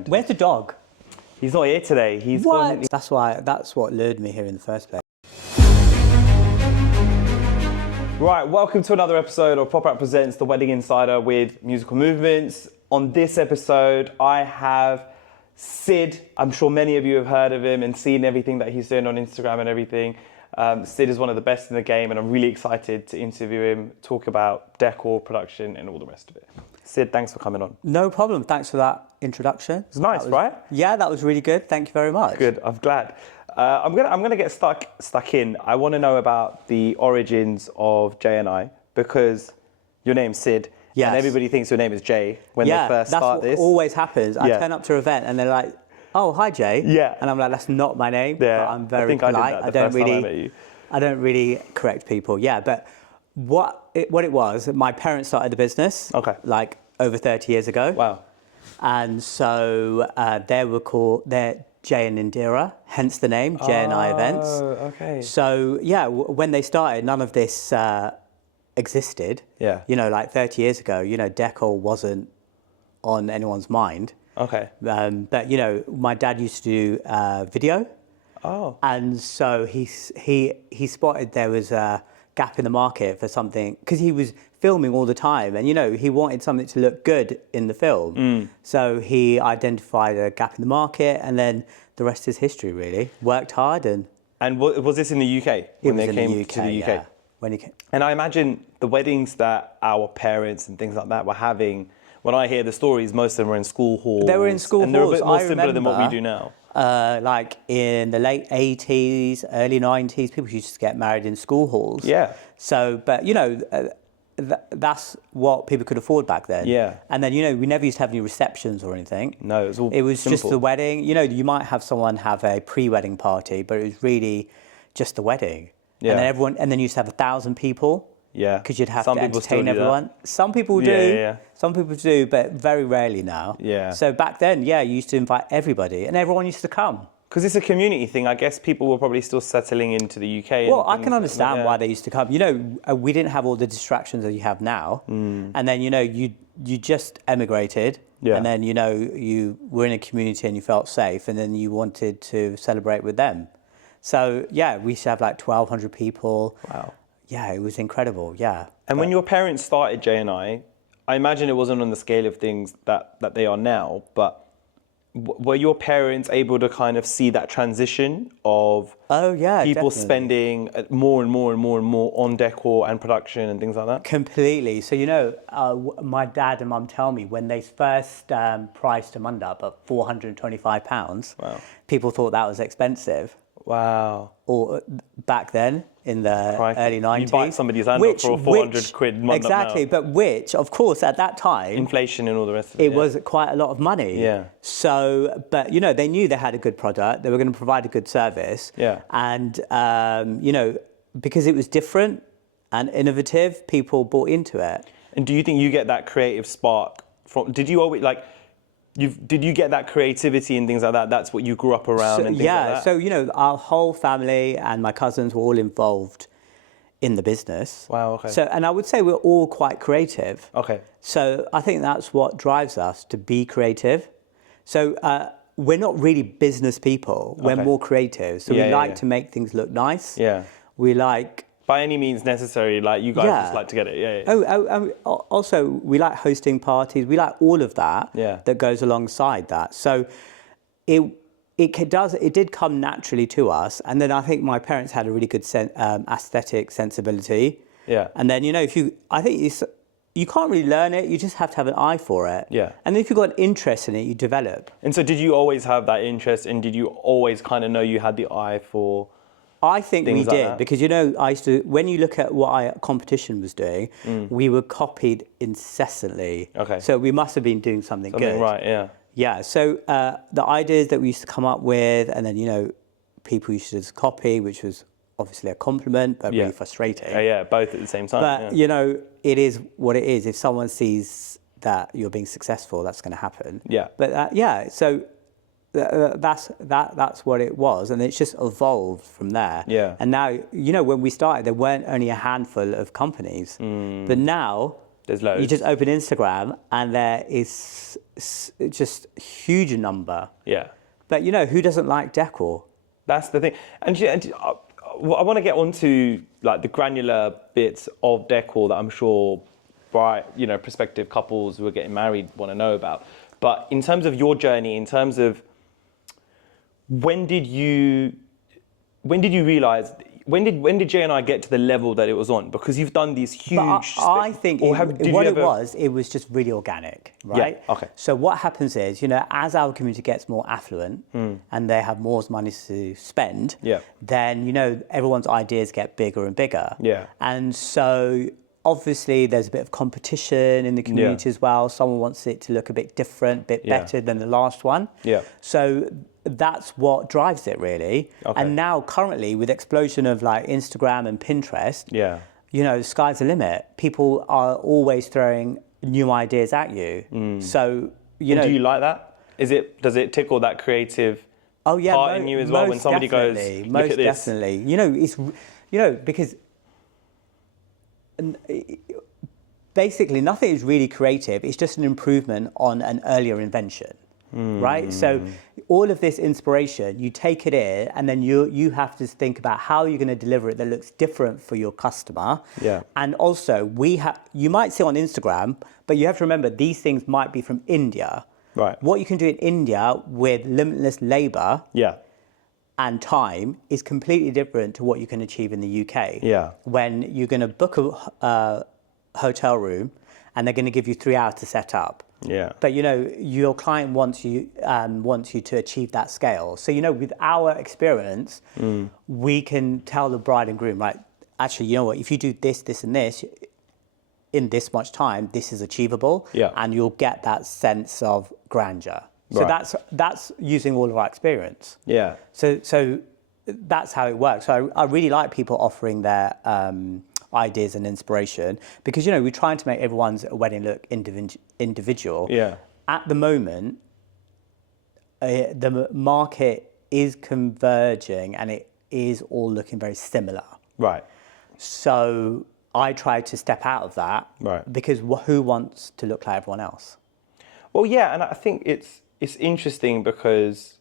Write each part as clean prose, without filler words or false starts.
friend. Where's the dog? He's not here today. He's What? That's what lured me here in the first place. Right, welcome to another episode of Pop Out Presents The Wedding Insider with Musical Movements. On this episode, I have Sid. I'm sure many of you have heard of him and seen everything that he's doing on Instagram and everything. Sid is one of the best in the game, and I'm really excited to interview him, talk about decor, production, and all the rest of it. Sid, thanks for coming on. No problem. Thanks for that introduction. It's nice, right? Yeah, that was really good. Thank you very much. Good, I'm glad. I'm gonna get stuck in. I want to know about the origins of J&I, because your name's Sid, Yes. and everybody thinks your name is Jay when they first start this. That's what always happens. I Yeah. turn up to an event and they're like, "Oh, hi, Jay." Yeah. And I'm like, "That's not my name." Yeah, But I'm very I think polite. I did that the first time I met you. I don't really correct people. Yeah, but what it was, my parents started the business. Okay. Like over 30 years ago. Wow. And so they're Jay and Indira, hence the name, J&I Events. Oh, okay. So, yeah, when they started, none of this existed. Yeah. You know, like 30 years ago, you know, decor wasn't on anyone's mind. Okay. But, you know, my dad used to do video. Oh. And so he spotted there was a gap in the market for something, because he was filming all the time, and you know he wanted something to look good in the film. So he identified a gap in the market, and then the rest is history. Really worked hard, and Was this in the UK when they came to the UK? Yeah, when he came. And I imagine the weddings that our parents and things like that were having. When I hear the stories, most of them were in school halls. They were in school and they're a halls. bit more I simpler than what we remember, do now. Like in the late 80s, early 90s, people used to get married in school halls. Yeah. So, but you know, that's what people could afford back then. Yeah. And then, you know, we never used to have any receptions or anything. No, it was all It was just simple. the wedding. You know, you might have someone have a pre-wedding party, but it was really just the wedding. Yeah. And then you used to have 1,000 people. Yeah. Because you'd have Some to people still entertain do that. everyone. Some people do. Yeah. Some people do, but very rarely now. Yeah. So back then, yeah, you used to invite everybody, and everyone used to come. Because it's a community thing. I guess people were probably still settling into the UK. Well, I and can things understand like why that. they used to come. You know, we didn't have all the distractions that you have now. And then, you know, you just emigrated. Yeah. And then, you know, you were in a community and you felt safe, and then you wanted to celebrate with them. So, yeah, we used to have like 1,200 people. Wow. Yeah, it was incredible, yeah. And when your parents started J&I imagine it wasn't on the scale of things that they are now, but were your parents able to kind of see that transition of Oh, yeah, people definitely. spending more and more and more and more on decor and production and things like that? Completely. So, you know, my dad and mum tell me when they first priced a mandap at £425, Wow. people thought that was expensive. Wow. Or back then in the Crikey. early 90s. You bite somebody's hand off for a 400 quid mandap Exactly, now. but which, of course, at that time, Inflation and all the rest of it. it was quite a lot of money. Yeah. So, but, you know, they knew they had a good product. They were going to provide a good service. Yeah. And, you know, because it was different and innovative, people bought into it. And do you think you get that creative spark from? Did you always Did you get that creativity and things like that? That's what you grew up around and things like that? So, you know, our whole family and my cousins were all involved in the business. Wow, okay. So, and I would say we're all quite creative. Okay. So I think that's what drives us to be creative. So we're not really business people. We're Okay. more creative. So Yeah, we yeah, like yeah. to make things look nice. Yeah. We like... By any means necessary, like you guys Yeah. just like to get it. Yeah. Also, we like hosting parties. We like all of that Yeah. that goes alongside that. So it did come naturally to us. And then I think my parents had a really good aesthetic sensibility. Yeah. And then, you know, you can't really learn it. You just have to have an eye for it. Yeah. And if you've got an interest in it, you develop. And so did you always have that interest, and did you always kind of know you had the eye for... I think we Things like did that. because, you know, when you look at what our competition was doing, we were copied incessantly. Okay. So we must have been doing something good. Right, yeah. Yeah. So the ideas that we used to come up with, and then, you know, people used to just copy, which was obviously a compliment, but Yeah. really frustrating. Yeah, both at the same time. But, yeah. you know, it is what it is. If someone sees that you're being successful, that's going to happen. Yeah. But so that's what it was, and it's just evolved from there. Yeah. And now, you know, when we started, there weren't only a handful of companies, but now There's loads. You just open Instagram and there is just a huge number. Yeah. But you know, who doesn't like decor? That's the thing. And I want to get onto like the granular bits of decor that I'm sure prospective couples who are getting married want to know about. But in terms of your journey, in terms of when did you realize, when did Jay and I get to the level that it was on? Because you've done these huge... But I think it was just really organic, right? Yeah, okay. So what happens is, as our community gets more affluent and they have more money to spend, then, everyone's ideas get bigger and bigger. Yeah. And so obviously there's a bit of competition in the community as well. Someone wants it to look a bit different, a bit better than the last one. Yeah. So that's what drives it, really. Okay. And now currently with the explosion of like Instagram and Pinterest, the sky's the limit. People are always throwing new ideas at you. So, do you like that? Does it tickle that creative part in you as well when somebody goes, look at this? Definitely. Because basically nothing is really creative. It's just an improvement on an earlier invention. Right? So all of this inspiration, you take it in and then you have to think about how you're going to deliver it that looks different for your customer. Yeah. And also you might see on Instagram, but you have to remember these things might be from India. Right. What you can do in India with limitless labor and time is completely different to what you can achieve in the UK. Yeah. When you're going to book a hotel room and they're going to give you 3 hours to set up. Yeah. But your client wants you to achieve that scale. So with our experience, we can tell the bride and groom, right? Actually, you know what? If you do this, this, and this in this much time, this is achievable. Yeah. And you'll get that sense of grandeur. So that's using all of our experience. Yeah. So that's how it works. So I really like people offering their ideas and inspiration because we're trying to make everyone's wedding look individual. Yeah. At the moment, the market is converging and it is all looking very similar. Right. So I try to step out of that. Right. Because who wants to look like everyone else? Well, yeah, and I think it's interesting because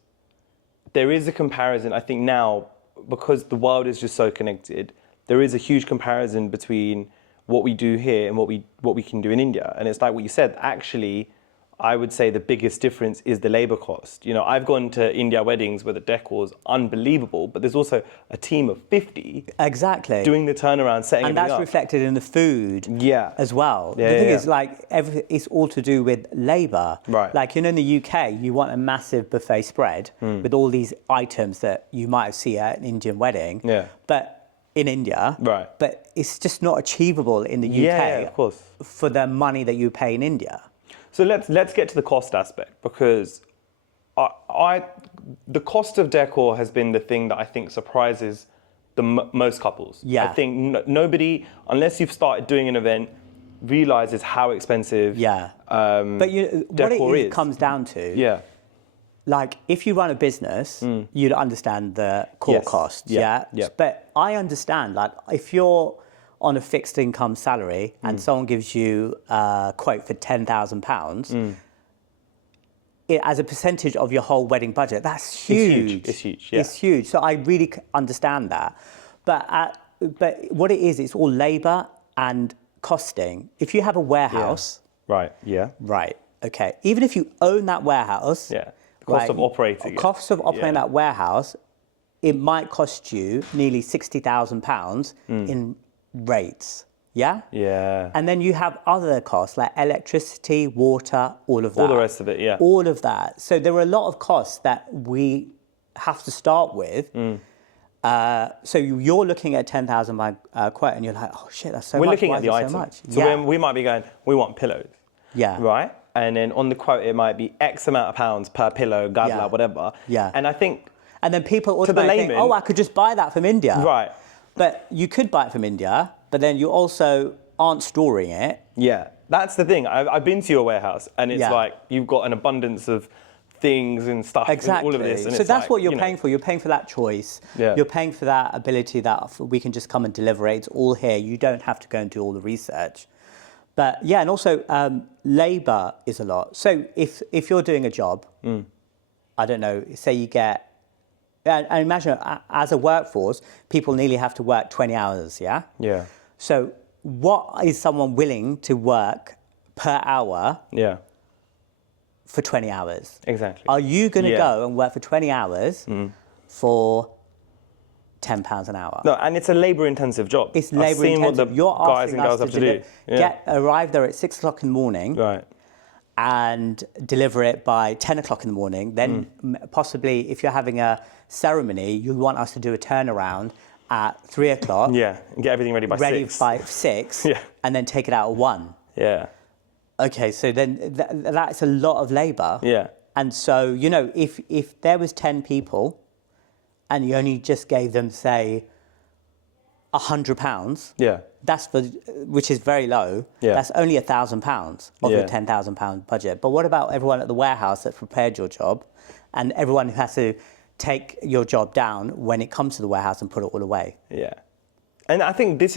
there is a comparison. I think now, because the world is just so connected, there is a huge comparison between what we do here and what we can do in India. And it's like what you said, actually, I would say the biggest difference is the labor cost. I've gone to India weddings where the decor is unbelievable, but there's also a team of 50 exactly doing the turnaround, setting and everything that's up. reflected in the food as well. Yeah, the thing is, like, it's all to do with labor. Right. Like, in the UK, you want a massive buffet spread with all these items that you might see at an Indian wedding. Yeah. But in India, but it's just not achievable in the UK of course. for the money that you pay in India. So let's get to the cost aspect because the cost of decor has been the thing that I think surprises the most couples. Yeah. I think nobody, unless you've started doing an event, realizes how expensive but decor what it comes down to, like, if you run a business, you'd understand the core costs, But I understand, like, if you're on a fixed income salary and someone gives you a quote for £10,000, as a percentage of your whole wedding budget, that's huge. It's huge. It's huge. So I really understand that. But what it is, it's all labour and costing. If you have a warehouse... Right, okay. Even if you own that warehouse... Cost of operating that warehouse, it might cost you nearly £60,000 in rates. Yeah? Yeah. And then you have other costs like electricity, water, all of that. All the rest of it, All of that. So there are a lot of costs that we have to start with. So you're looking at 10,000 by quote and you're like, oh shit, that's so much. We're looking at the Why is it item. so much? So we might be going, we want pillows. Yeah. Right? And then on the quote, it might be X amount of pounds per pillow, gadla, whatever. Yeah. And I think... And then people automatically think, oh, I could just buy that from India. Right. But you could buy it from India, but then you also aren't storing it. Yeah. That's the thing. I've been to your warehouse and it's like you've got an abundance of things and stuff and all of this. And so that's what you're paying for. You're paying for that choice. Yeah. You're paying for that ability that we can just come and deliver it. It's all here. You don't have to go and do all the research. But yeah, and also labor is a lot. So if you're doing a job, I don't know, say you get, and imagine as a workforce, people nearly have to work 20 hours, yeah? Yeah. So what is someone willing to work per hour Yeah. for 20 hours? Exactly. Are you going to Yeah. go and work for 20 hours for £10 an hour? No, and it's a labor-intensive job. It's I've labor seen intensive. what the You're guys asking and girls us have to to do. Yeah. arrive there at 6 o'clock in the morning Right. and deliver it by 10 o'clock in the morning. Then possibly if you're having a ceremony, you want us to do a turnaround at 3 o'clock. Yeah, and get everything ready by Ready 6. by 6 Yeah. and then take it out at 1. Yeah. Okay, so then that's a lot of labor. Yeah. And so, you know, if there was 10 people and you only just gave them, say, £100, Yeah. that's for, which is very low. Yeah. That's only £1,000 of your Yeah. £10,000 budget. But what about everyone at the warehouse that's prepared your job, and everyone who has to take your job down when it comes to the warehouse and put it all away? Yeah. And I think this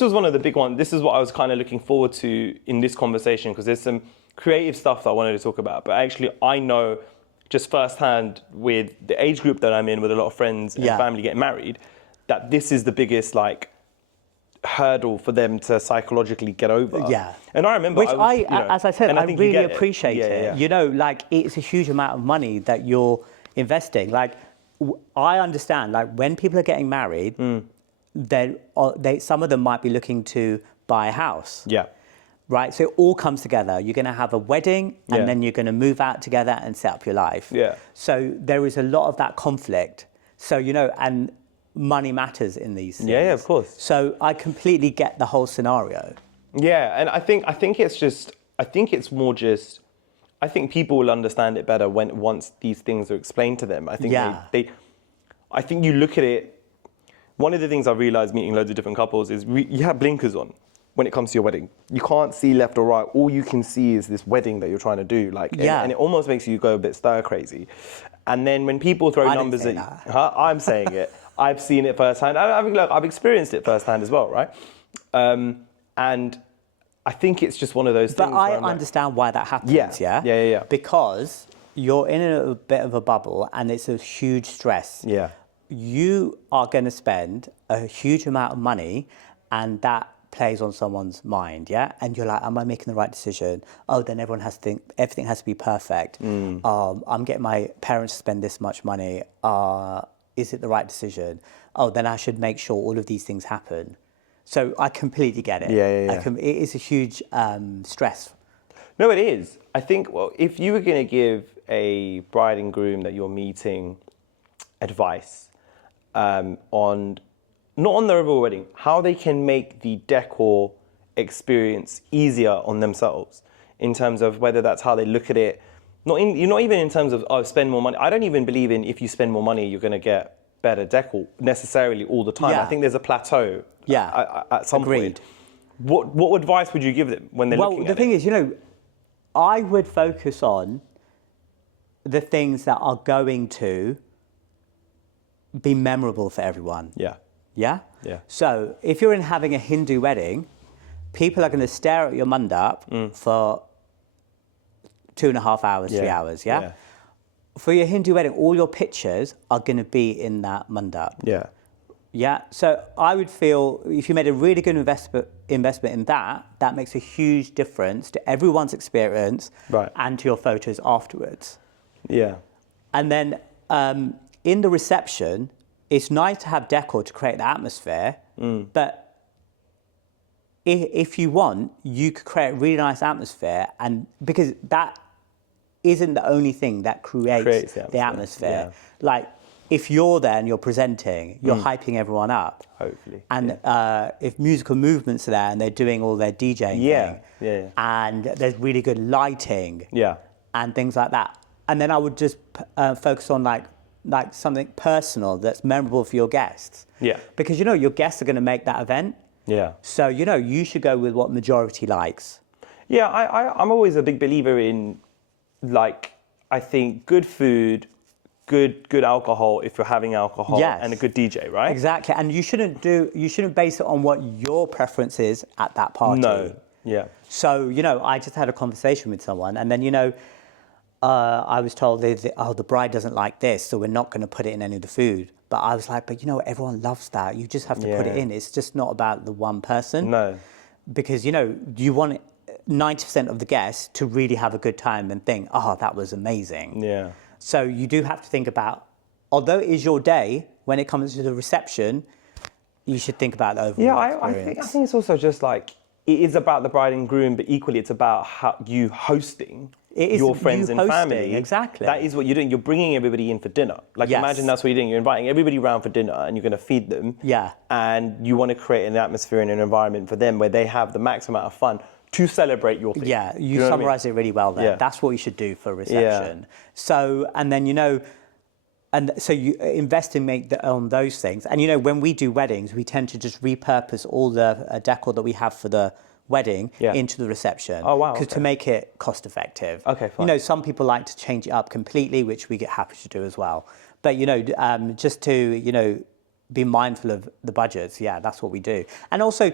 was one of the big ones. This is what I was kind of looking forward to in this conversation, because there's some creative stuff that I wanted to talk about. But actually, I know just firsthand with the age group that I'm in, with a lot of friends and Yeah. family getting married, that this is the biggest like hurdle for them to psychologically get over. Yeah. And I remember, Which was, as I said, and I think you really get it. appreciate Yeah, it. yeah. You know, like it's a huge amount of money that you're investing. Like I understand, like when people are getting married, then some of them might be looking to buy a house. Yeah. Right, so it all comes together. You're going to have a wedding, and Yeah. then you're going to move out together and set up your life. Yeah. So there is a lot of that conflict. So you know, and money matters in these things. Yeah, of course. So I completely get the whole scenario. Yeah, and I think it's more just, I think people will understand it better once these things are explained to them. I think Yeah. I think you look at it. One of the things I've realized meeting loads of different couples is you have blinkers on when it comes to your wedding. You can't see left or right. All you can see is this wedding that you're trying to do. Like, Yeah. and it almost makes you go a bit stir crazy. And then when people throw I didn't numbers say at that. you, I'm saying it. I've seen it firsthand. I mean, look, I've experienced it firsthand as well, right? And I think it's just one of those things. But I where I'm like, understand why that happens, Yeah. yeah? Yeah. Because you're in a bit of a bubble and it's a huge stress. Yeah. You are going to spend a huge amount of money and that plays on someone's mind, yeah? And you're like, am I making the right decision? Oh, then everyone has to think, everything has to be perfect. I'm getting my parents to spend this much money. Is it the right decision? Oh, then I should make sure all of these things happen. So I completely get it. Yeah. It is a huge stress. No, it is. I think, well, if you were going to give a bride and groom that you're meeting advice on, not on their overall wedding, how they can make the decor experience easier on themselves in terms of whether that's how they look at it. Not even in terms of, oh, spend more money. I don't even believe in if you spend more money, you're going to get better decor necessarily all the time. Yeah. I think there's a plateau at some Agreed. point. What advice would you give them when they're looking Well, at the thing it? is, you know, I would focus on the things that are going to be memorable for everyone. Yeah. Yeah? Yeah. So if you're having a Hindu wedding, people are going to stare at your mandap for 2.5 hours, 3 hours, yeah? For your Hindu wedding, all your pictures are going to be in that mandap. Yeah. Yeah, so I would feel if you made a really good investment in that, that makes a huge difference to everyone's experience and to your photos afterwards. Yeah. And then in the reception, it's nice to have decor to create the atmosphere, but if you want, you could create a really nice atmosphere, and because that isn't the only thing that creates the atmosphere. Yeah. Like, if you're there and you're presenting, you're hyping everyone up. Hopefully. And if musical movements are there and they're doing all their DJing thing, and there's really good lighting and things like that. And then I would just focus on like something personal that's memorable for your guests. Yeah. Because, you know, your guests are going to make that event. Yeah. So, you know, you should go with what majority likes. Yeah, I'm always a big believer in, like, I think good food, good alcohol if you're having alcohol, and a good DJ, right? Exactly. And you shouldn't base it on what your preference is at that party. No. Yeah. So, you know, I just had a conversation with someone, and then, you know, I was told the bride doesn't like this, so we're not going to put it in any of the food. But I was like, but you know, everyone loves that. You just have to put it Yeah. in. It's just not about the one person. No. Because, you know, you want 90% of the guests to really have a good time and think, oh, that was amazing. Yeah. So you do have to think about, although it is your day, when it comes to the reception, you should think about the overall experience. I think it's also just like, it is about the bride and groom, but equally it's about how you hosting It is your friends you and hosting, family. exactly. That is what you're doing. You're bringing everybody in for dinner. Like, Yes. imagine that's what you're doing. You're inviting everybody around for dinner and you're going to feed them. Yeah. And you want to create an atmosphere and an environment for them where they have the max amount of fun to celebrate your thing. Yeah, you know what I mean? summarise it really well there. Yeah. That's what you should do for a reception. So, and then, you know, and so you invest in on those things. And, you know, when we do weddings, we tend to just repurpose all the decor that we have for the wedding into the reception. Oh, wow, Because okay. to make it cost effective. Okay, fine. You know, some people like to change it up completely, which we get happy to do as well. But, you know, just to, you know, be mindful of the budgets. Yeah, that's what we do. And also,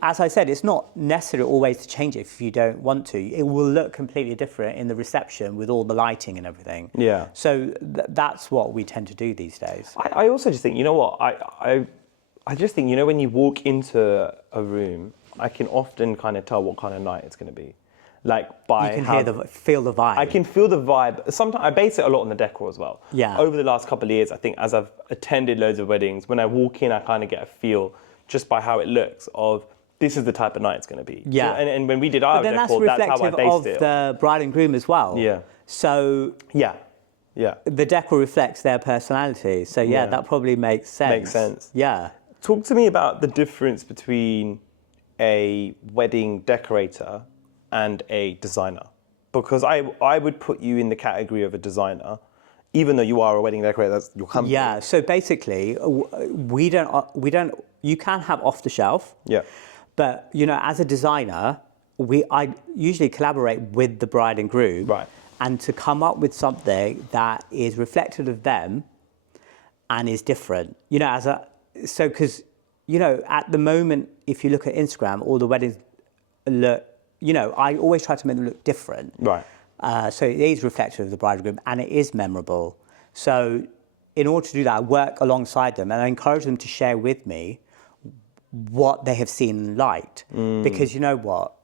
as I said, it's not necessary always to change it if you don't want to. It will look completely different in the reception with all the lighting and everything. Yeah. So that's what we tend to do these days. I also just think, you know what, I just think, you know, when you walk into a room, I can often kind of tell what kind of night it's going to be. Like by You can feel the vibe. I can feel the vibe. Sometimes I base it a lot on the decor as well. Yeah. Over the last couple of years, I think as I've attended loads of weddings, when I walk in, I kind of get a feel just by how it looks of this is the type of night it's going to be. Yeah. And when we did our But then decor, that's that's how I reflective based of it. the bride and groom as well. Yeah. So Yeah. Yeah. the decor reflects their personality. So yeah, that probably makes sense. Makes sense. Yeah. Talk to me about the difference between a wedding decorator and a designer. Because I would put you in the category of a designer, even though you are a wedding decorator, that's your company. Yeah. So basically, we don't. You can have off the shelf. Yeah. But you know, as a designer, I usually collaborate with the bride and groom. Right. And to come up with something that is reflective of them and is different. You know, because you know, at the moment, if you look at Instagram, all the weddings look. You know, I always try to make them look different. Right. So it is reflective of the bride and groom, and it is memorable. So in order to do that, I work alongside them, and I encourage them to share with me what they have seen and liked. Because you know what?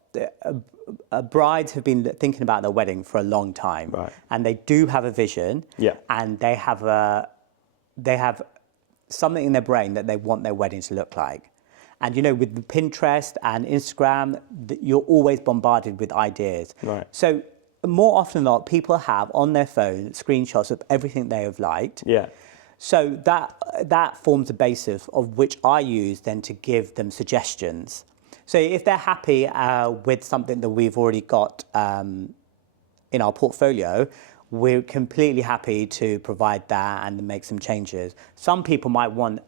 Brides have been thinking about their wedding for a long time. Right. And they do have a vision. Yeah. And they have something in their brain that they want their wedding to look like. And you know, with the Pinterest and Instagram, you're always bombarded with ideas. Right. So more often than not, people have on their phone screenshots of everything they have liked. Yeah. So that forms the basis of which I use then to give them suggestions. So if they're happy with something that we've already got in our portfolio, we're completely happy to provide that and make some changes. Some people might want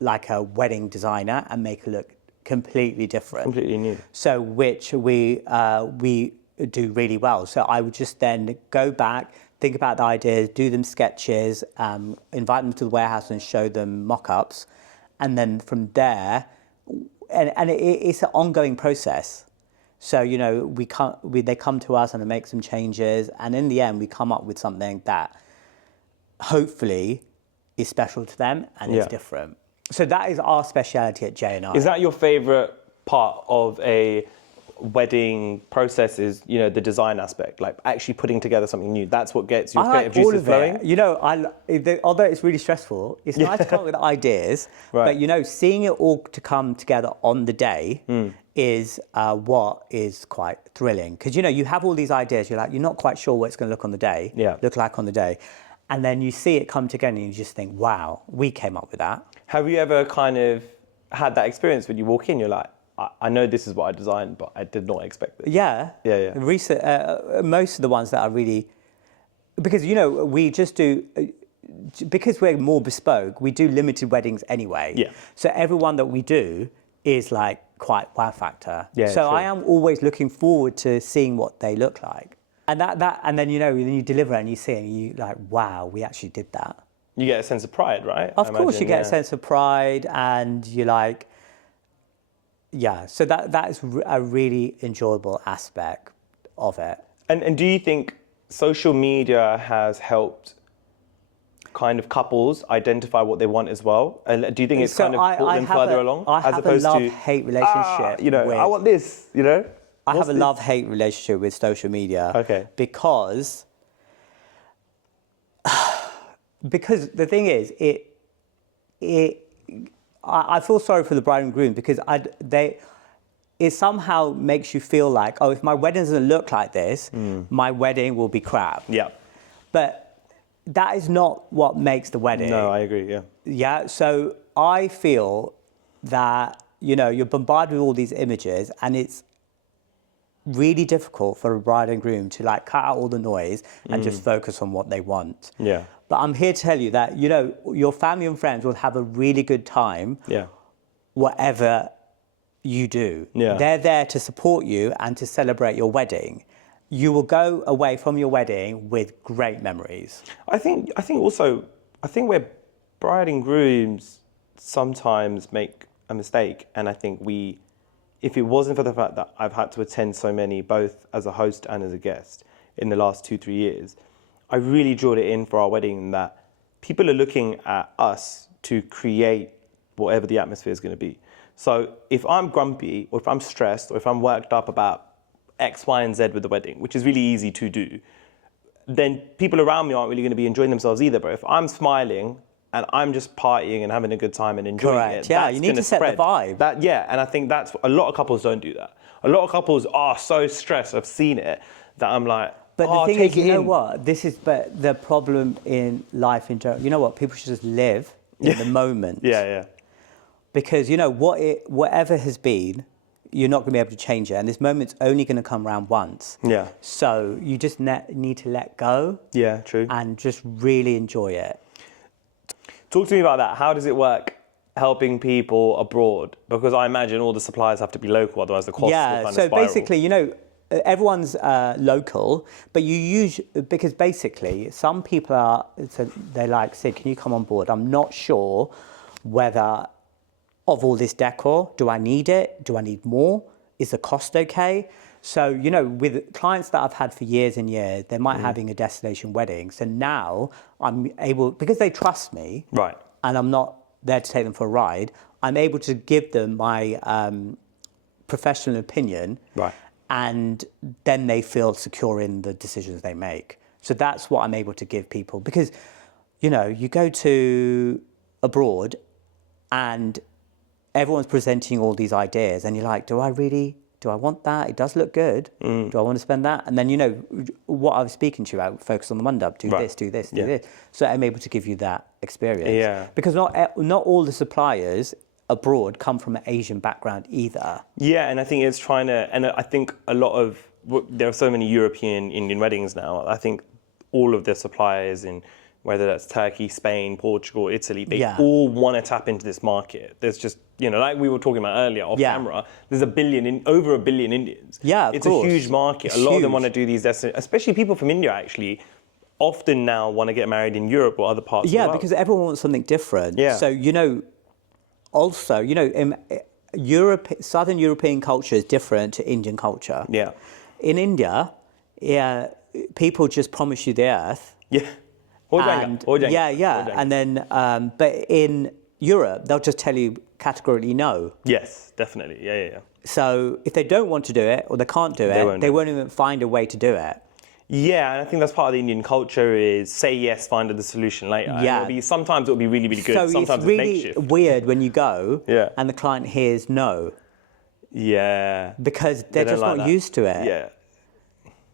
like a wedding designer and make it look completely different. Completely new. So which we do really well. So I would just then go back, think about the ideas, do them sketches, invite them to the warehouse and show them mock-ups. And then from there, and it's an ongoing process. So, you know, they come to us and make some changes. And in the end, we come up with something that hopefully is special to them and is different. So that is our speciality at J&I. Is that your favorite part of a wedding process? Is, you know, the design aspect, like actually putting together something new? That's what gets your creative juices flowing? You know, although it's really stressful, it's nice to come up with ideas. Right. But, you know, seeing it all to come together on the day is what is quite thrilling. Because, you know, you have all these ideas. You're not quite sure what it's going to look on the day. Look like on the day. And then you see it come together and you just think, wow, we came up with that. Have you ever kind of had that experience when you walk in, you're like, I know this is what I designed, but I did not expect this? Yeah. Yeah. Most of the ones that are really, because, you know, we just do, because we're more bespoke, we do limited weddings anyway. Yeah. So everyone that we do is like quite wow factor. Yeah, so true. I am always looking forward to seeing what they look like. And and then, you know, then you deliver and you see it and you like, wow, we actually did that. You get a sense of pride, right? Of course, you get a sense of pride, and you're like, yeah, so that is a really enjoyable aspect of it. And do you think social media has helped kind of couples identify what they want as well? And do you think it's So kind of brought them further along? I have a love-hate relationship with... I want this, I have a this? love-hate relationship with social media. Okay. Because the thing is, I feel sorry for the bride and groom because it somehow makes you feel like, oh, if my wedding doesn't look like this, my wedding will be crap. Yeah. But that is not what makes the wedding. No, I agree, yeah. Yeah, so I feel that, you're bombarded with all these images and it's really difficult for a bride and groom to like cut out all the noise and just focus on what they want. Yeah. But I'm here to tell you that, your family and friends will have a really good time, Yeah. whatever you do. Yeah. They're there to support you and to celebrate your wedding. You will go away from your wedding with great memories. I think where bride and grooms sometimes make a mistake, and I think if it wasn't for the fact that I've had to attend so many, both as a host and as a guest, in the last 2-3 years, I really drilled it in for our wedding that people are looking at us to create whatever the atmosphere is going to be. So if I'm grumpy, or if I'm stressed, or if I'm worked up about X, Y, and Z with the wedding, which is really easy to do, then people around me aren't really going to be enjoying themselves either. But if I'm smiling and I'm just partying and having a good time and enjoying Correct. it, Yeah, that's you need to set spread. the vibe. And I think that's a lot of couples don't do that. A lot of couples are so stressed. I've seen it that I'm like, But the thing take is, it you know in. what? But the problem in life in general, you know what? People should just live in the moment. Yeah. Because whatever has been, you're not going to be able to change it. And this moment's only going to come around once. Yeah. So you just need to let go. Yeah, true. And just really enjoy it. Talk to me about that. How does it work helping people abroad? Because I imagine all the suppliers have to be local, otherwise the costs will kind of spiral. So basically, everyone's local, but because basically some people they're like, Sid, can you come on board? I'm not sure whether of all this decor, do I need it? Do I need more? Is the cost okay? So, with clients that I've had for years and years, they might having a destination wedding. So now I'm able, because they trust me, Right. and I'm not there to take them for a ride, I'm able to give them my professional opinion. Right. And then they feel secure in the decisions they make. So that's what I'm able to give people. Because, you go to abroad and everyone's presenting all these ideas and you're like, do I want that? It does look good. Do I want to spend that? And then, what I was speaking to you about, focus on the Monday, do Right. this, do this, Yeah. do this. So I'm able to give you that experience. Yeah. Because not all the suppliers abroad come from an Asian background either. Yeah, and I think it's and I think a lot of, there are so many European Indian weddings now. I think all of the suppliers in, whether that's Turkey, Spain, Portugal, Italy, they all want to tap into this market. There's just, like we were talking about earlier off camera, there's over a billion Indians. Yeah, of It's course. a huge market. It's a lot of them huge. want to do these destinations, especially people from India actually, often now want to get married in Europe or other parts of the world. Because everyone wants something different. Yeah. So, also, in Southern European culture is different to Indian culture. Yeah. In India, people just promise you the earth. Yeah. And then, but in Europe, they'll just tell you categorically no. Yes, definitely. Yeah. So if they don't want to do it or they can't do it, they won't even find a way to do it. Yeah, and I think that's part of the Indian culture is say yes, find the solution later. Yeah. And sometimes it'll be really, really good. So Sometimes it's really makeshift. weird when you go Yeah. and the client hears no. Yeah. Because they're don't just like not that. used to it.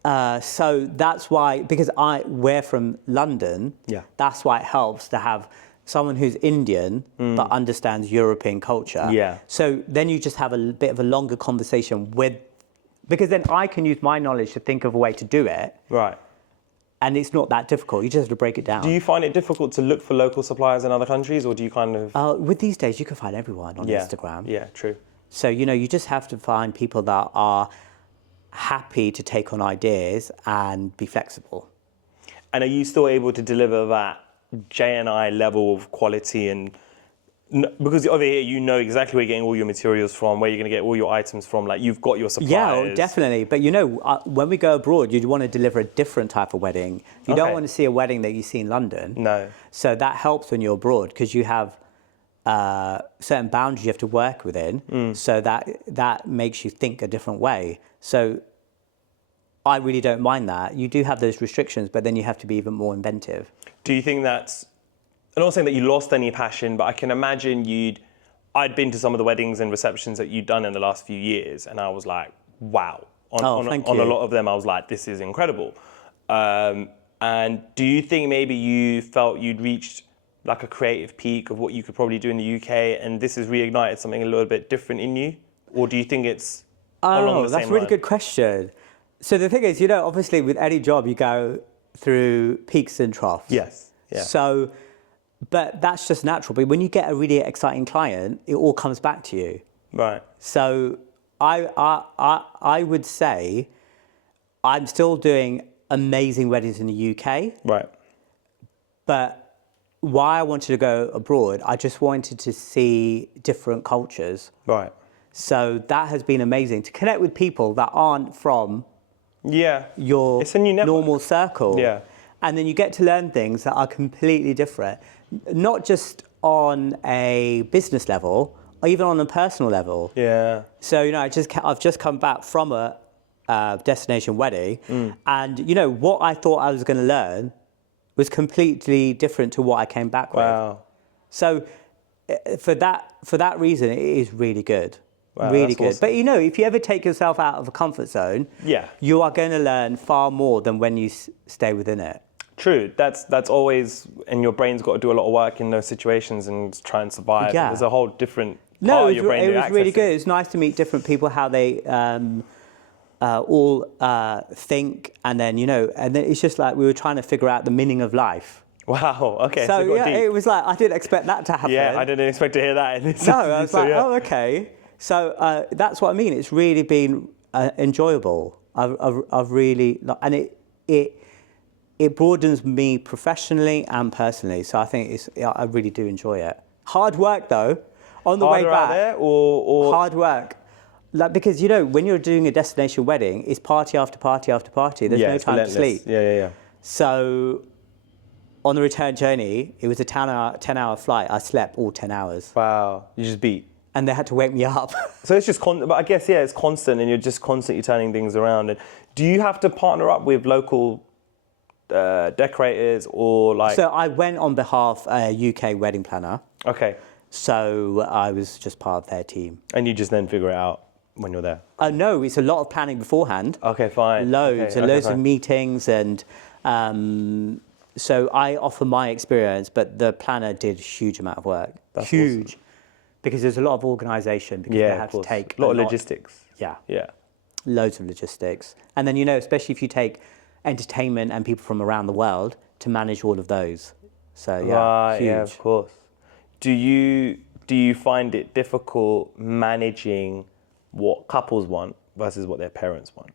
Yeah. So that's why, because we're from London, Yeah. that's why it helps to have someone who's Indian but understands European culture. Yeah. So then you just have a bit of a longer conversation because then I can use my knowledge to think of a way to do it. Right. And it's not that difficult. You just have to break it down. Do you find it difficult to look for local suppliers in other countries, or do you kind of... With these days, you can find everyone on Instagram. Yeah, true. So, you just have to find people that are happy to take on ideas and be flexible. And are you still able to deliver that J&I level of quality and Because over here, you know exactly where you're getting all your materials from, where you're going to get all your items from. Like, you've got your suppliers. Yeah, definitely. But when we go abroad, you'd want to deliver a different type of wedding. You don't want to see a wedding that you see in London. No. So that helps when you're abroad because you have certain boundaries you have to work within. So that makes you think a different way. So I really don't mind that. You do have those restrictions, but then you have to be even more inventive. Do you think that's... I'm not saying that you lost any passion, but I can imagine I'd been to some of the weddings and receptions that you'd done in the last few years, and I was like, wow. On a lot of them, I was like, this is incredible. And do you think maybe you felt you'd reached like a creative peak of what you could probably do in the UK, and this has reignited something a little bit different in you? Or do you think it's along the same that's a really good question. So the thing is, obviously with any job, you go through peaks and troughs. Yes. Yeah. So... But that's just natural. But when you get a really exciting client, it all comes back to you. Right. So I would say I'm still doing amazing weddings in the UK. Right. But why I wanted to go abroad, I just wanted to see different cultures. Right. So that has been amazing to connect with people that aren't from your it's a new network. Normal circle. Yeah. And then you get to learn things that are completely different, not just on a business level, or even on a personal level. Yeah. So, I've just come back from a destination wedding, and, what I thought I was going to learn was completely different to what I came back with. Wow. So, for that reason, it is really good. Wow, really that's good. awesome. But, if you ever take yourself out of a comfort zone, you are going to learn far more than when you stay within it. True. That's always, and your brain's got to do a lot of work in those situations and try and survive. Yeah. There's a whole different part of your brain. It was really good. It's nice to meet different people, how they all think, and then and then it's just like we were trying to figure out the meaning of life. Wow. Okay. So it got deep. it was like I didn't expect that to happen. Yeah, I didn't expect to hear that. In this No, I was like, oh, okay. So that's what I mean. It's really been enjoyable. I've really, and it broadens me professionally and personally. So I think I really do enjoy it. Hard work though, on the way back. Out there, or hard work. Like, because when you're doing a destination wedding, it's party after party after party. There's no time to sleep. Yeah. So on the return journey, it was a 10-hour flight. I slept all 10 hours. Wow. You just beat. And they had to wake me up. So it's just but I guess it's constant, and you're just constantly turning things around. And do you have to partner up with local decorators or like? So I went on behalf of a UK wedding planner. Okay. So I was just part of their team. And you just then figure it out when you're there? No, it's a lot of planning beforehand. Okay, fine. Loads of meetings, and so I offer my experience, but the planner did a huge amount of work. That's huge. Awesome. Because there's a lot of organisation, because they have to take a lot of logistics. Yeah. Yeah. Loads of logistics. And then, especially if you take entertainment and people from around the world to manage all of those. So, yeah, right, huge. Yeah, of course. Do you find it difficult managing what couples want versus what their parents want?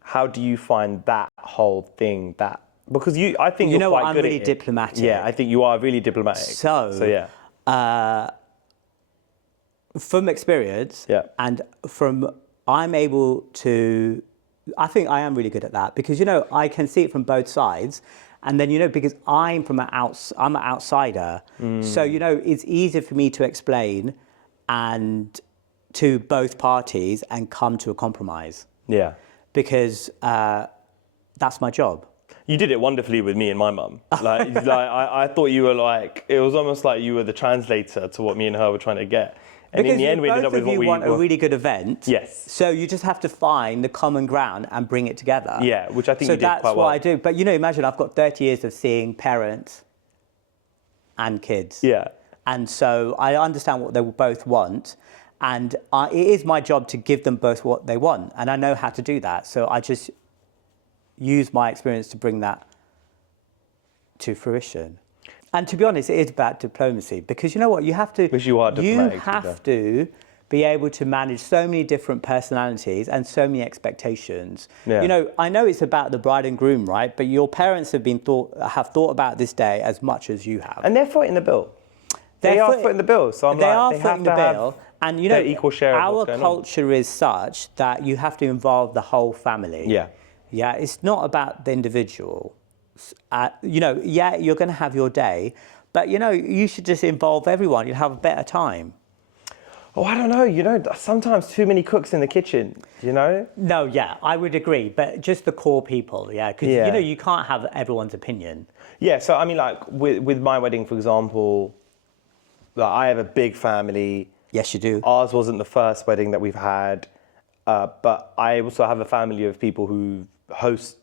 How do you find that whole thing because I think you're quite I'm good really at it. diplomatic. Yeah, I think you are really diplomatic. So yeah. From experience, and I'm able to, I think I am really good at that, because I can see it from both sides, and then because I'm an outsider, so it's easier for me to explain and to both parties and come to a compromise. Yeah, because that's my job. You did it wonderfully with me and my mum. I thought you were it was almost like you were the translator to what me and her were trying to get. And because in the end, we ended up with what we want a really good event. Yes. So you just have to find the common ground and bring it together. Yeah, which I think you did quite well. So that's what I do. But imagine I've got 30 years of seeing parents and kids. Yeah. And so I understand what they both want. And it is my job to give them both what they want. And I know how to do that. So I just use my experience to bring that to fruition. And to be honest, it is about diplomacy, because you know what? You have to. Because you are diplomatic. You have to be able to manage so many different personalities and so many expectations. Yeah. I know it's about the bride and groom, right? But your parents have thought about this day as much as you have. And they're footing the bill. they are footing the bill. So I'm they like, are they footing have the to bill, have and you know, their equal share of our what's going on. culture is such that you have to involve the whole family. Yeah. Yeah, it's not about the individual. You know, yeah, you're going to have your day, but you know, you should just involve everyone. You'll have a better time. Oh, I don't know. You know, sometimes too many cooks in the kitchen. You know. No, yeah, I would agree, but just the core people, yeah, because Yeah. you know, you can't have everyone's opinion. Yeah. So I mean, like with my wedding, for example, like I have a big family. Yes, you do. Ours wasn't the first wedding that we've had, but I also have a family of people who host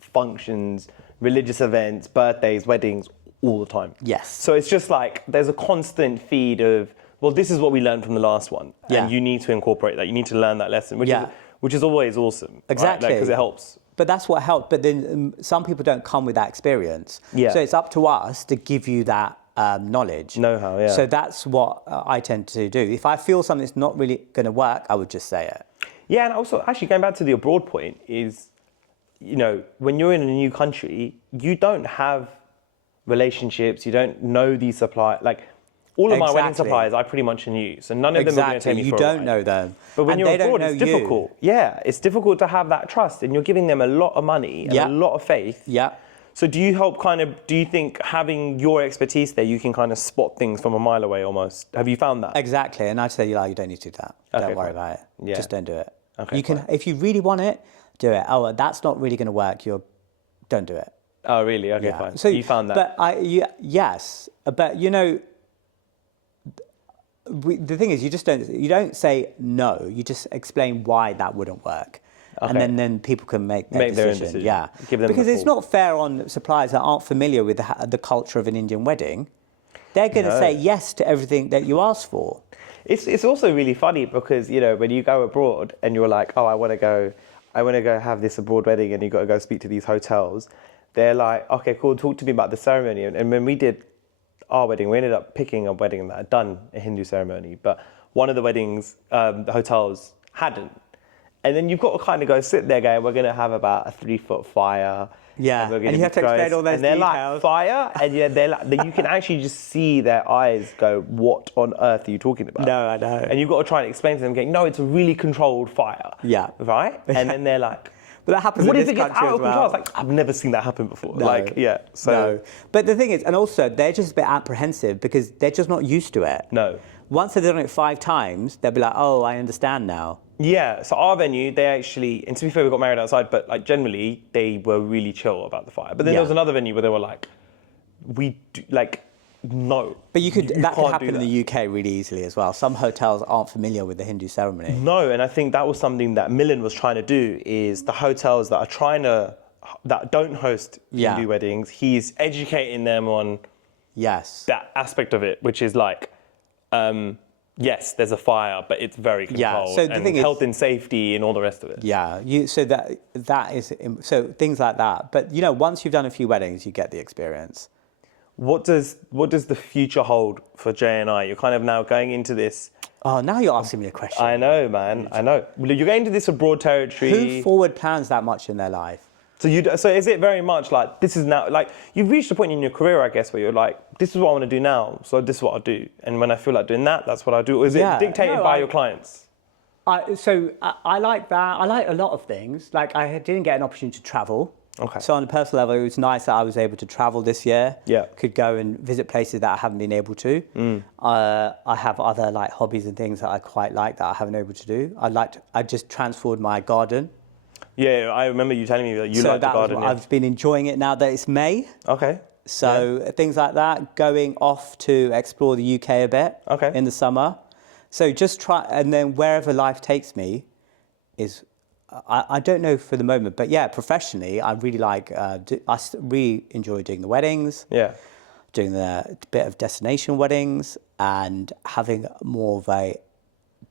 functions, religious events, birthdays, weddings all the time. Yes. So it's just like there's a constant feed of, well, this is what we learned from the last one, Yeah. and you need to incorporate that. You need to learn that lesson, Yeah. which is always awesome. Exactly. Because it helps. But that's what helps. But then some people don't come with that experience. Yeah. So it's up to us to give you that knowledge. Know-how, yeah. So that's what I tend to do. If I feel something's not really going to work, I would just say it. Yeah, and also actually going back to the abroad point is, you know, when you're in a new country, you don't have relationships, you don't know these suppliers. Like all of my wedding Exactly. suppliers, I pretty much knew, so none of them are going to take me You for a don't ride. know them. But when and you're they don't abroad, know it's you. difficult. Yeah, it's difficult to have that trust, and you're giving them a lot of money and Yeah. a lot of faith. Yeah. So do you think having your expertise there, you can kind of spot things from a mile away almost? Have you found that? Exactly. And I'd say, you don't need to do that. Okay, Don't worry fine. about it. Yeah. Just don't do it. Okay, You can, fine. if you really want it, do it. Oh, that's not really going to work. Don't do it. Oh, really? Okay, Yeah. fine. So you found that. But yes, but you know, the thing is, you don't say no. You just explain why that wouldn't work, Okay. and then people can make their Make decision. their own decision. Yeah, Give them because the it's full- not fair on suppliers that aren't familiar with the culture of an Indian wedding. They're going to No. say yes to everything that you ask for. It's also really funny because, you know, when you go abroad and you're like, oh, I want to go have this abroad wedding, and you got to go speak to these hotels. They're like, okay, cool, talk to me about the ceremony. And when we did our wedding, we ended up picking a wedding that had done a Hindu ceremony, but one of the weddings, the hotels hadn't. And then you've got to kind of go sit there going, we're going to have about a 3-foot fire. Yeah, we're gonna and you be have to explain throwing- all those And they're like, details. fire? And yeah, they're like, you can actually just see their eyes go, what on earth are you talking about? No, I know. And you've got to try and explain to them, going, no, it's a really controlled fire. Yeah. Right? And then they're like, But that happens what in if this it gets country out of as control? well. It's like, I've never seen that happen before. No. Like, yeah. So, No. But the thing is, and also they're just a bit apprehensive because they're just not used to it. no. Once they've done it 5 times, they'll be like, oh, I understand now. Yeah, so our venue, they actually, and to be fair, we got married outside, but like generally, they were really chill about the fire. But then Yeah. there was another venue where they were like, no. But that could can't happen do in the UK really easily as well. Some hotels aren't familiar with the Hindu ceremony. No, and I think that was something that Millen was trying to do, is the hotels that don't host Yeah. Hindu weddings, he's educating them on Yes. that aspect of it, which is like, yes, there's a fire, but it's very Yeah, controlled. so the and thing is- health and safety and all the rest of it. Yeah. So that is so things like that. But you know, once you've done a few weddings, you get the experience. What does the future hold for J&I? You're kind of now going into this. Oh, now you're asking me a question. I know, man. I know. Well, you're going into this abroad territory. Who forward plans that much in their life? So is it very much like this is now, like you've reached a point in your career, I guess, where you're like, this is what I want to do now, so this is what I'll do, and when I feel like doing that, that's what I'll do. Or is Yeah, it dictated no, by your clients? I like that. I like a lot of things. Like I didn't get an opportunity to travel. Okay. So on a personal level, it was nice that I was able to travel this year. Yeah. Could go and visit places that I haven't been able to. I have other like hobbies and things that I quite like that I haven't been able to do. I just transformed my garden. Yeah, I remember you telling me that you So like the that was garden. what I've been enjoying it now that it's May. Okay. So things like that, going off to explore the UK a bit Okay. in the summer. So just try, and then wherever life takes me is, I don't know for the moment, but yeah, professionally, I really like, really enjoy doing the weddings, Yeah. doing the bit of destination weddings, and having more of a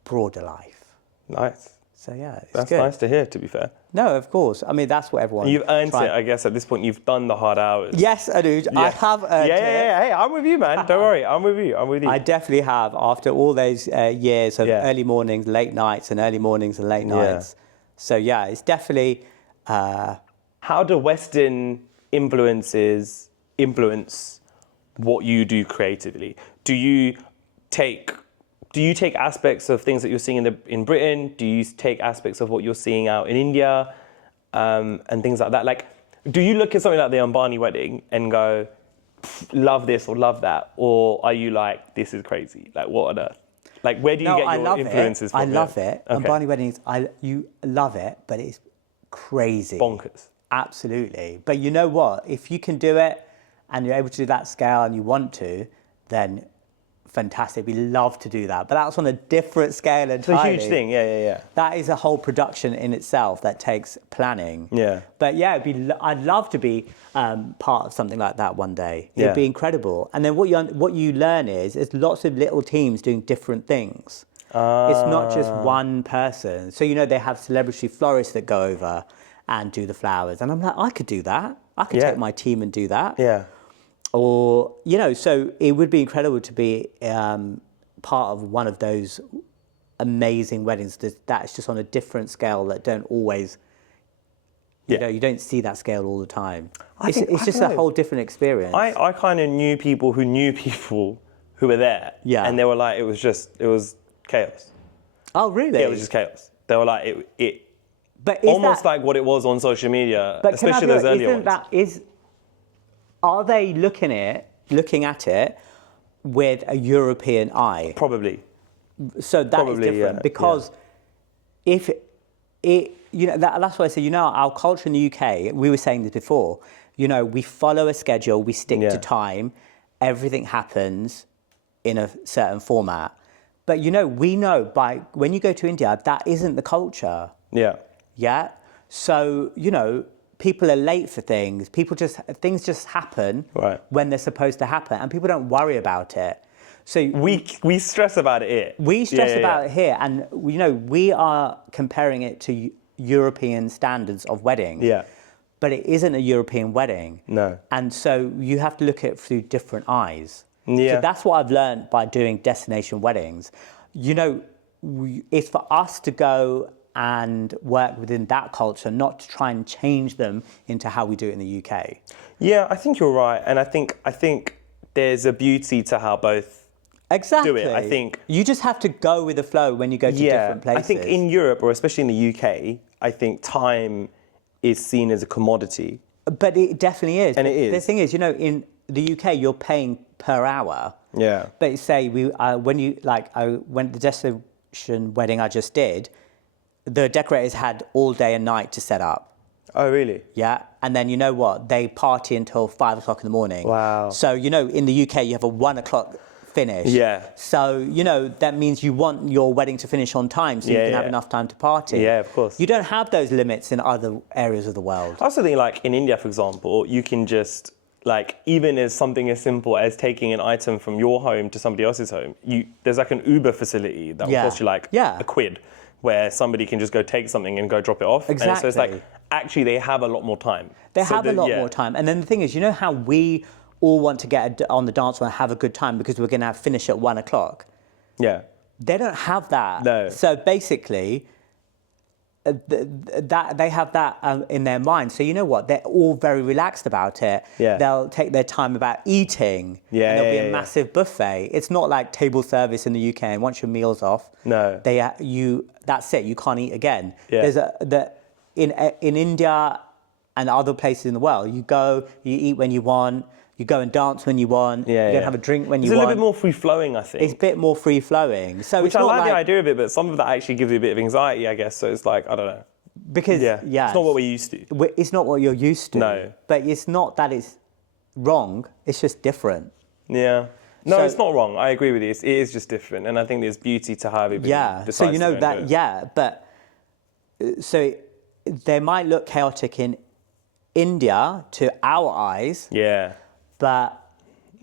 broader life. Nice. So yeah, it's That's good. nice to hear, to be fair. No, of course. I mean, that's what everyone. You've earned it, I guess, at this point. You've done the hard hours. Yes, Anuj, I Yeah. have earned it. Hey, I'm with you, man. Don't worry. I'm with you. I'm with you. I definitely have, after all those years of Yeah. early mornings, late nights, and early mornings and late nights. So yeah, it's definitely. How do Western influences influence what you do creatively? do you take aspects of things that you're seeing in Britain? Do you take aspects of what you're seeing out in India, and things like that? Like, do you look at something like the Ambani wedding and go, love this or love that, or are you like, this is crazy? Like, what on earth? Like, where do you get your influences from? I love it. Okay. Ambani weddings, you love it, but it's crazy. Bonkers. Absolutely. But you know what? If you can do it and you're able to do that scale and you want to, then fantastic. We love to do that. But that's on a different scale entirely. It's a huge thing. Yeah. That is a whole production in itself that takes planning. Yeah. But yeah, I'd love to be part of something like that one day. It'd be incredible. And then what you learn is there's lots of little teams doing different things. It's not just one person. So, they have celebrity florists that go over and do the flowers. And I'm like, I could do that. I could take my team and do that. Yeah. Or, so it would be incredible to be part of one of those amazing weddings that's just on a different scale that don't always, you don't see that scale all the time. It's just a whole different experience. I kind of knew people who were there. Yeah. And they were like, it was chaos. Oh, really? Yeah, it was just chaos. They were like, but almost like what it was on social media, but especially those earlier ones. Are they looking at it with a European eye? Probably. So that is different because if it, that's why I say, our culture in the UK, we were saying this before, we follow a schedule, we stick to time, everything happens in a certain format. But, we know when you go to India, that isn't the culture. Yeah. Yeah. So, people are late for things. Things just happen when they're supposed to happen, and people don't worry about it. So we stress about it here. We stress about it here, and we are comparing it to European standards of weddings. Yeah. But it isn't a European wedding. No. And so you have to look at it through different eyes. Yeah. So that's what I've learned by doing destination weddings. It's for us to go and work within that culture, not to try and change them into how we do it in the UK. Yeah, I think you're right, and I think there's a beauty to how both exactly do it. I think you just have to go with the flow when you go to different places. I think in Europe, or especially in the UK, I think time is seen as a commodity. But it definitely is. And it is. The thing is, in the UK, you're paying per hour. Yeah. But say when the destination wedding I just did, the decorators had all day and night to set up. Oh, really? Yeah. And then you know what? They party until 5 o'clock in the morning. Wow. So, in the UK, you have a 1 o'clock finish. Yeah. So, that means you want your wedding to finish on time so you can have enough time to party. Yeah, of course. You don't have those limits in other areas of the world. I also think, like, in India, for example, you can just, like, even as something as simple as taking an item from your home to somebody else's home, there's like an Uber facility that will cost you like £1, where somebody can just go take something and go drop it off. Exactly. And so it's like, actually, they have a lot more time. They have a lot more time. And then the thing is, how we all want to get on the dance floor and have a good time because we're going to finish at 1 o'clock? Yeah. They don't have that. No. So basically, that they have that in their mind. So you know what? They're all very relaxed about it. Yeah. They'll take their time about eating. Yeah, and there'll be a massive buffet. It's not like table service in the UK. And once your meal's off, No. that's it. You can't eat again. Yeah. In India and other places in the world, you go, you eat when you want. You go and dance when you want. You go and have a drink when you want. It's a little bit more free-flowing, I think. It's a bit more free-flowing. So Which I like the idea of it, but some of that actually gives you a bit of anxiety, I guess. So it's like, I don't know. Because, it's not what we're used to. It's not what you're used to. No. But it's not that it's wrong. It's just different. Yeah. No, it's not wrong. I agree with you. It is just different. And I think there's beauty to how everybody decides so you know to that, but so they might look chaotic in India to our eyes. Yeah. But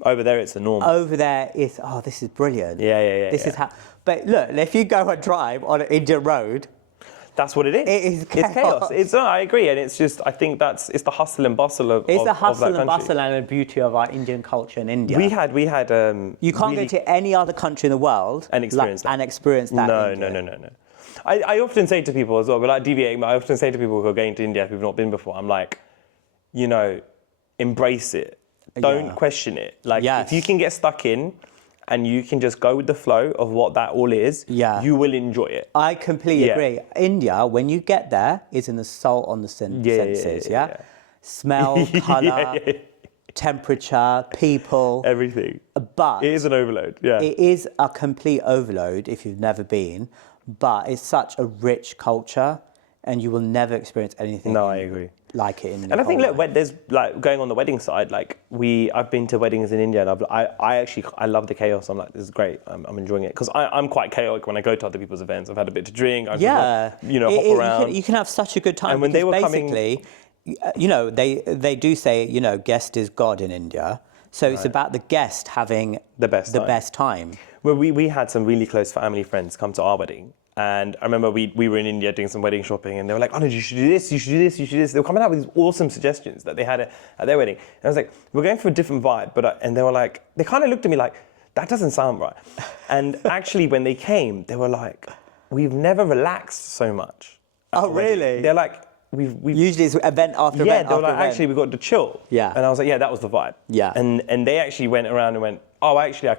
over there, it's the norm. Over there, it's, this is brilliant. Yeah. This is how. But look, if you go and drive on an Indian road, that's what it is. It is chaos. It's chaos. I agree, and it's just, I think it's the hustle and bustle of It's the hustle and bustle and the beauty of our Indian culture in India. We had. You can't go to any other country in the world and experience that. No. I often say to people as well, but like deviating, but I often say to people who are going to India who've not been before, I'm like, embrace it. Don't question it. Like, if you can get stuck in and you can just go with the flow of what that all is, Yeah. you will enjoy it. I completely Yeah. agree. India, when you get there, is an assault on the senses. Yeah, Smell, color, yeah. temperature, people. Everything. But It is an overload. Yeah. it is a complete overload if you've never been. But it's such a rich culture, and you will never experience anything. No, I agree. Like it in. And I think look, there's like going on the wedding side. Like I've been to weddings in India, and I love the chaos. I'm like, this is great. I'm enjoying it because I'm quite chaotic when I go to other people's events. I've had a bit to drink. I Yeah, hop around. You can have such a good time. And when they because were coming- basically, they do say guest is God in India. So it's about the guest having The best time. time. Well, we had some really close family friends come to our wedding. And I remember we were in India doing some wedding shopping, and they were like, "Oh no, you should do this, you should do this, you should do this." They were coming out with these awesome suggestions that they had at their wedding. And I was like, "We're going for a different vibe," and they were like, they kind of looked at me like, "That doesn't sound right." And actually, when they came, they were like, "We've never relaxed so much." at Oh, a wedding." really? They're like, "We've." Usually it's event after Yeah, event they were after like, event. "Actually, we got to chill." Yeah. And I was like, "Yeah, that was the vibe." Yeah. And they actually went around and went, "Oh, actually,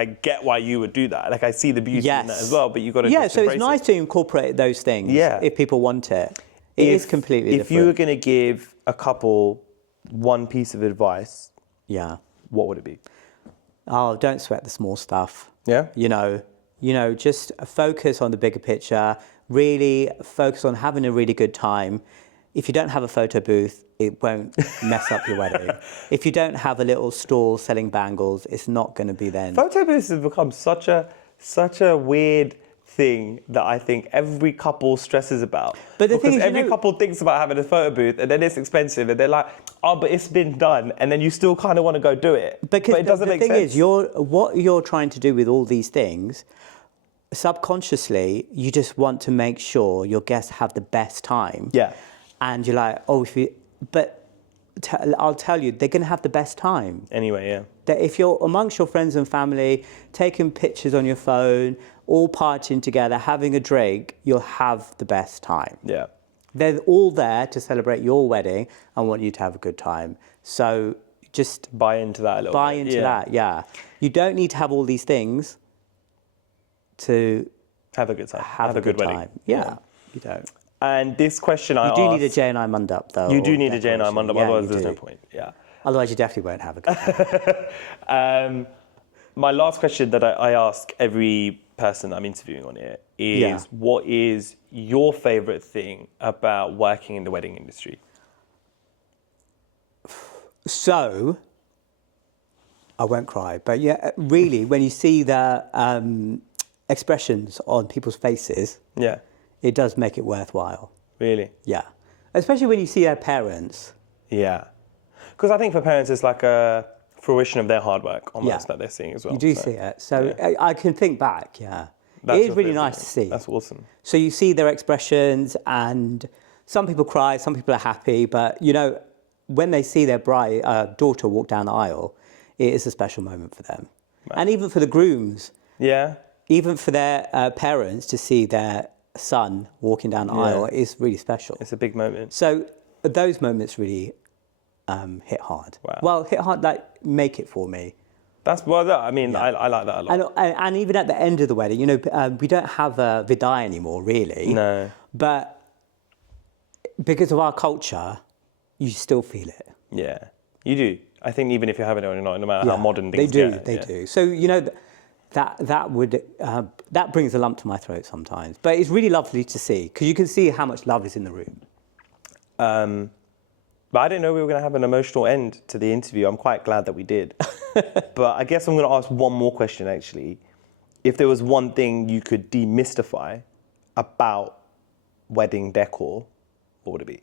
I get why you would do that. Like, I see the beauty in that as well, but you got to Yeah, just so it's embrace nice it." to incorporate those things. Yeah. If people want it, it is completely different. If you were going to give a couple one piece of advice, Yeah. what would it be? Oh, don't sweat the small stuff. Yeah? Just focus on the bigger picture. Really focus on having a really good time. If you don't have a photo booth, it won't mess up your wedding. If you don't have a little stall selling bangles, it's not going to be then. Photo booths have become such a weird thing that I think every couple stresses about. But the thing because is, every couple thinks about having a photo booth, and then it's expensive, and they're like, "Oh, but it's been done," and then you still kind of want to go do it. Because but it doesn't the make thing sense. is, what you're trying to do with all these things, subconsciously, you just want to make sure your guests have the best time. Yeah. And you're like, I'll tell you, they're going to have the best time. Anyway, yeah. That if you're amongst your friends and family, taking pictures on your phone, all partying together, having a drink, you'll have the best time. Yeah. They're all there to celebrate your wedding and want you to have a good time. So just Buy into that a little buy bit. into that, yeah. You don't need to have all these things to Have a good time. have a good wedding. time. Yeah, you don't. And this question I You do asked, need a J&I mandap, though. You do or need a J&I decoration. mandap, Yeah, otherwise you there's do. no point. Yeah. Otherwise, you definitely won't have a good time. My last question that I ask every person I'm interviewing on it is, Yeah. what is your favorite thing about working in the wedding industry? So, I won't cry, but yeah, really, when you see the expressions on people's faces, Yeah. it does make it worthwhile. Really? Yeah. Especially when you see their parents. Yeah. Because I think for parents, it's like a fruition of their hard work almost that they're seeing as well. You do So, see it. So yeah. I can think back, yeah. That's It is your really favourite nice to thing. see. That's awesome. So you see their expressions, and some people cry, some people are happy, but when they see their daughter walk down the aisle, it is a special moment for them. Right. And even for the grooms, Yeah. even for their parents to see their son walking down the aisle is really special. It's a big moment. So those moments really hit hard. Wow. Well, hit hard, like make it for me. That's I mean, I like that a lot. And even at the end of the wedding, we don't have a vidai anymore, really. No. But because of our culture, you still feel it. Yeah. You do. I think even if you're having it or not, no matter how modern things they do, get. they yeah. do. So that brings a lump to my throat sometimes. But it's really lovely to see because you can see how much love is in the room. But I didn't know we were going to have an emotional end to the interview. I'm quite glad that we did. But I guess I'm going to ask one more question, actually. If there was one thing you could demystify about wedding decor, what would it be?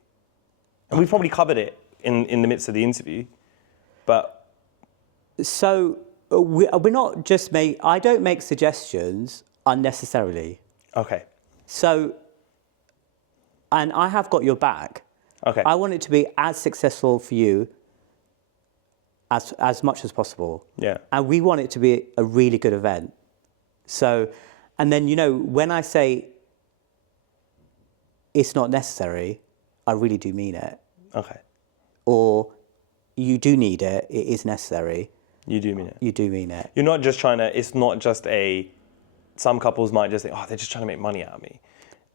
And we've probably covered it in the midst of the interview, but... So we're not just I don't make suggestions unnecessarily. Okay. So, and I have got your back. Okay. I want it to be as successful for you as much as possible. Yeah. And we want it to be a really good event. So, and then, when I say it's not necessary, I really do mean it. Okay. Or you do need it, it is necessary. You do mean it. you do mean it. You're not just trying to, it's not just some couples might just think, oh, they're just trying to make money out of me.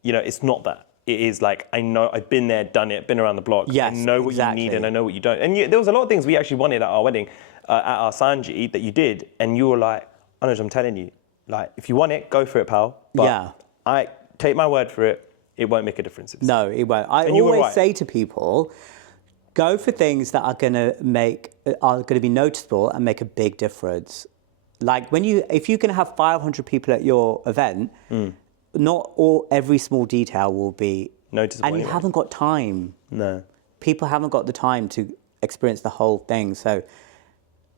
You know, it's not that. It is like, I know, I've been there, done it, been around the block. Yes, I know what you need and I know what you don't. And there was a lot of things we actually wanted at our wedding, at our Sanji, that you did. And you were like, Anuj, I'm telling you, like, if you want it, go for it, pal. But Yeah. I take my word for it, it won't make a difference. No, it won't. I And you were always right. say to people, go for things that are going to be noticeable and make a big difference. Like if you can have 500 people at your event, not every small detail will be Noticeable and you anyway. haven't got time. No. People haven't got the time to experience the whole thing. So,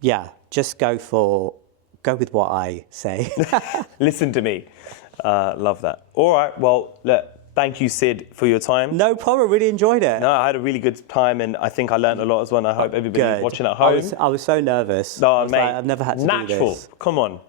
yeah, just go with what I say. Listen to me. Love that. All right. Well, look, thank you, Sid, for your time. No problem. Really enjoyed it. No, I had a really good time, and I think I learned a lot as well. And I hope everybody Good. watching at home. I was so nervous. No, I was mate. like, I've never had to natural. do this. Come on.